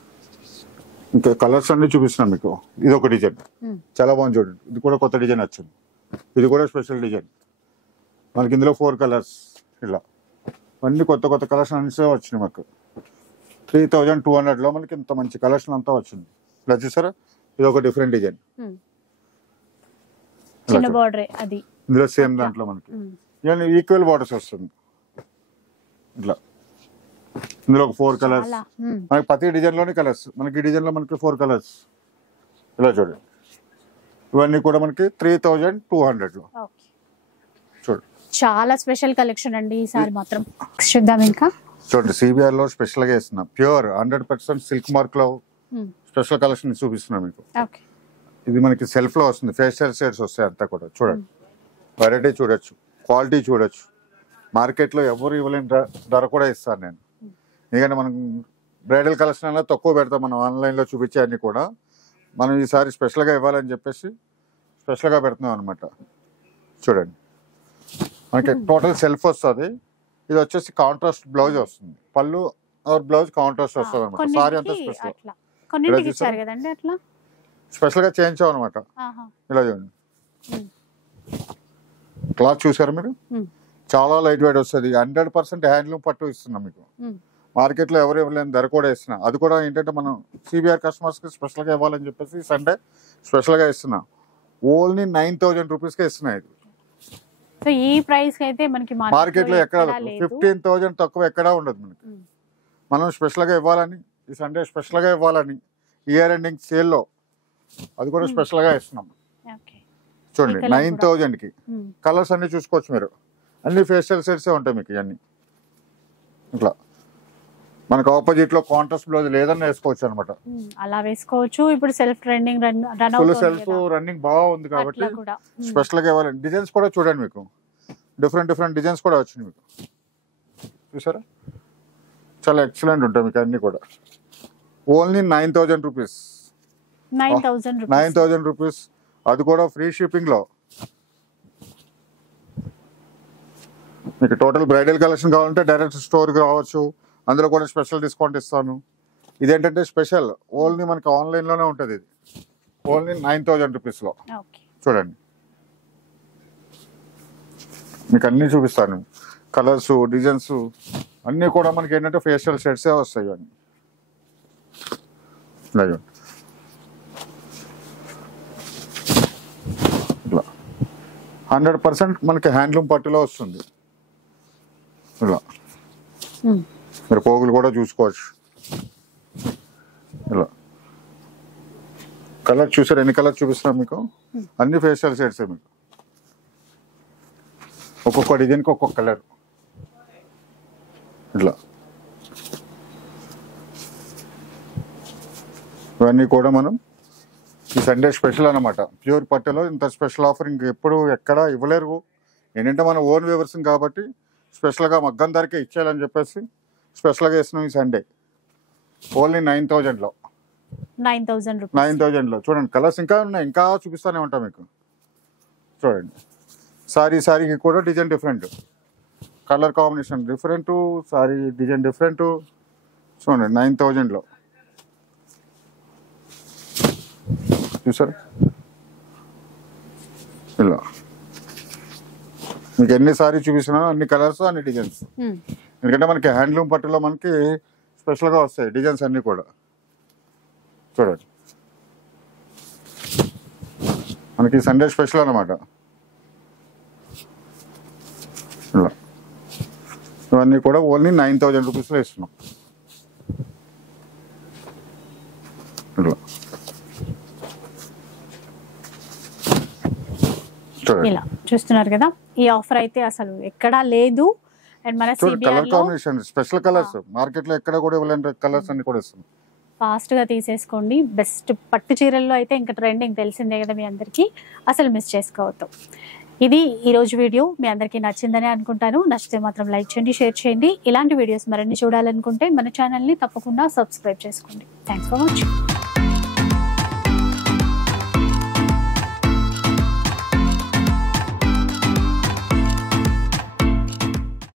ఇంకా కలర్స్ అన్ని చూపిస్తున్నాం మీకు. ఇది ఒక డిజైన్ చాలా బాగుంది చూడండి. ఇది కూడా కొత్త డిజైన్ వచ్చింది. ఇది కూడా స్పెషల్ డిజైన్. మనకి ఇందులో 4 కలర్స్ ఇలా. అన్ని కొత్త కొత్త కలర్స్ అన్ని వచ్చినాయి మాకు. 3200లో మనకి ఇంత మంచి కలెక్షన్ అంతా వచ్చింది. ఇలా చూసారా, ఇది ఒక డిఫరెంట్ డిజైన్. ఇందులో సేమ్ దాంట్లో మనకి ఈక్వల్ బార్డర్స్ వస్తుంది ఇట్లా. ఇందులో ఒక 4 కలర్స్. మనకి ప్రతి డిజైన్ లోని కలర్స్. మనకి ఈ డిజైన్ లో మనకి 4 కలర్స్. ఇలా చూడండి, ఇవన్నీ కూడా మనకి 3200లో. చూడండి, చాలా స్పెషల్ కలెక్షన్ అండి ఈసారి మాత్రం. చూద్దాం ఇంకా. చూడండి, సిబిఆర్ లో స్పెషల్ గా ఇస్తున్నాం. ప్యూర్ 100% సిల్క్ మార్క్ లో స్పెషల్ కలెక్షన్ చూపిస్తున్నాం మీకు. ఇది మనకి సెల్ఫ్ లో వస్తుంది. ఫేషియల్ షేడ్స్ వస్తాయి అంతా కూడా. చూడండి, వెరైటీ చూడొచ్చు, క్వాలిటీ చూడొచ్చు. మార్కెట్ లో ఎవరు ఇవ్వలేని ధర కూడా ఇస్తాను నేను. ఎందుకంటే మనం బ్రైడల్ కలెక్షన్ అలా తక్కువ పెడతాం. మనం ఆన్లైన్ లో చూపించే అన్ని కూడా మనం ఈసారి స్పెషల్ గా ఇవ్వాలని చెప్పేసి స్పెషల్ గా పెడుతున్నాం అనమాట. చూడండి, మనకి టోటల్ సెల్ఫ్ వస్తుంది. ఇది వచ్చేసి కాంట్రాస్ట్ బ్లౌజ్ వస్తుంది. పళ్ళు బ్లౌజ్ కాంట్రాస్ట్ వస్తుంది అనమాట. సారీ అంతా స్పెషల్ గా చేయించాం అనమాట. ఇలా చూడండి, క్లాత్ చూసారు మీరు, చాలా లైట్ వెయిట్ వస్తుంది. 100% హ్యాండ్లూమ్ పట్టు ఇస్తున్నాం మీకు. మార్కెట్ లో ఎవరు ఇవ్వలేని ధర కూడా ఇస్తున్నాం. అది కూడా ఏంటంటే మనం సిబిఆర్ కస్టమర్స్ కి స్పెషల్ గా ఇవ్వాలని చెప్పేసి సండే స్పెషల్ గా ఇస్తున్నాం. ఓన్లీ 9000 రూపీస్ కే ఇస్తున్నాయి. ఇది ఈ ప్రైస్ అయితే మనకి మార్కెట్ లో ఎక్కడ 15,000 తక్కువ ఎక్కడా ఉండదు మనకి. మనం స్పెషల్ గా ఇవ్వాలని, ఈ సండే స్పెషల్ గా ఇవ్వాలని ఇయర్ ఎండింగ్ సేల్ లో అది కూడా స్పెషల్ గా ఇస్తున్నాం. చూడండి, 9000 కి కలర్స్ అన్ని చూసుకోవచ్చు మీరు. అన్ని ఫేషియల్ సెట్స్ ఉంటాయి మీకు. ఇవన్నీ ఇట్లా మనకు ఆపోజిట్ లో కాంట్రాస్ట్ బ్లౌజ్ లేదని వేసుకోవచ్చు అనమాట. అలా వేసుకోవచ్చు. ఇప్పుడు సెల్ఫ్ ట్రెండింగ్ సెల్ఫ్ రన్నింగ్ బాగుంది కాబట్టి స్పెషల్ గా ఇవ్వాలండి. డిజైన్స్ కూడా చూడండి, మీకు డిఫరెంట్ డిజైన్స్ కూడా వచ్చినాయి మీకు. చూసారా, చాలా ఎక్సలెంట్ ఉంటాయి మీకు అన్ని కూడా. Only 9000 rupees. 9000 రూపీస్, అది కూడా ఫ్రీ షిప్పింగ్ లో. మీకు టోటల్ బ్రైడల్ కలెక్షన్ కావాలంటే డైరెక్ట్ స్టోర్కి రావచ్చు. అందులో కూడా స్పెషల్ డిస్కౌంట్ ఇస్తాను. ఇదేంటంటే స్పెషల్ ఓన్లీ మనకి ఆన్లైన్ లోనే ఉంటుంది. ఇది ఓన్లీ 9000 రూపీస్లో. చూడండి, మీకు అన్ని చూపిస్తాను. కలర్స్, డిజైన్స్ అన్నీ కూడా మనకి ఏంటంటే ఫేషియల్ షేడ్సే వస్తాయి. ఇవన్నీ 100% మనకి హ్యాండ్లూమ్ పట్టులో వస్తుంది. ఇలా మీరు పోగులు కూడా చూసుకోవచ్చు. ఇలా కలర్ చూసారు, ఎన్ని కలర్ చూపిస్తున్నాం మీకు. అన్ని ఫేషియల్ షేడ్స్ మీకు. ఒక్కొక్క డిజైన్కి ఒక్కొక్క కలర్. ఇట్లా ఇవన్నీ కూడా మనం ఈ సండే స్పెషల్ అనమాట. ప్యూర్ పట్టులో ఇంత స్పెషల్ ఆఫర్ ఇంకెప్పుడు ఎక్కడ ఇవ్వలేరు. ఏంటంటే మన ఓన్ వ్యూవర్సింగ్ కాబట్టి స్పెషల్గా మగ్గం ధరకే ఇచ్చేయాలని చెప్పేసి స్పెషల్గా ఇస్తున్నాం ఈ సండే. ఓన్లీ 9000లో. 9000లో. చూడండి, కలర్స్ ఇంకా ఉన్నాయి, ఇంకా చూపిస్తూనే ఉంటాం మీకు. చూడండి, సారీకి కూడా design different, colour combination different, sorry design different. చూడండి, 9000లో. చూసారు, ఇలా మీకు ఎన్ని సారీ చూపిస్తున్నా అన్ని కలర్స్, అన్ని డిజైన్స్. ఎందుకంటే మనకి హ్యాండ్లూమ్ పట్టులో మనకి స్పెషల్గా వస్తాయి డిజైన్స్ అన్నీ కూడా. చూడండి, మనకి సండే స్పెషల్ అనమాట. ఇలా ఇవన్నీ కూడా ఓన్లీ 9000 రూపీస్లో ఇస్తున్నాం. ఇలా చూస్తున్నారు కదా, ఈ ఆఫర్ అయితే అసలు ఎక్కడా లేదు. అండ్ మన కలర్ సిబిఆర్ లో కాంబినేషన్ స్పెషల్ కలర్స్, మార్కెట్ లో ఎక్కడ కూడా ఇవ్వలేని కలర్స్ అన్ని కూడా ఇస్తున్నాం. ఫాస్ట్ గా తీసేసుకోండి. బెస్ట్ పట్టు చీరల్లో అయితే ఇంకా ట్రెండింగ్ తెలిసిందే కదా మీ అందరికీ, అసలు మిస్ చేసుకోవద్దు. ఇది ఈ రోజు వీడియో మీ అందరికీ నచ్చిందని అనుకుంటాను. నచ్చితే మాత్రం లైక్ చేయండి, షేర్ చేయండి. ఇలాంటి వీడియోస్ మరిన్ని చూడాలనుకుంటే మన ఛానల్ని తప్పకుండా సబ్స్క్రైబ్ చేసుకోండి. Thanks for watching.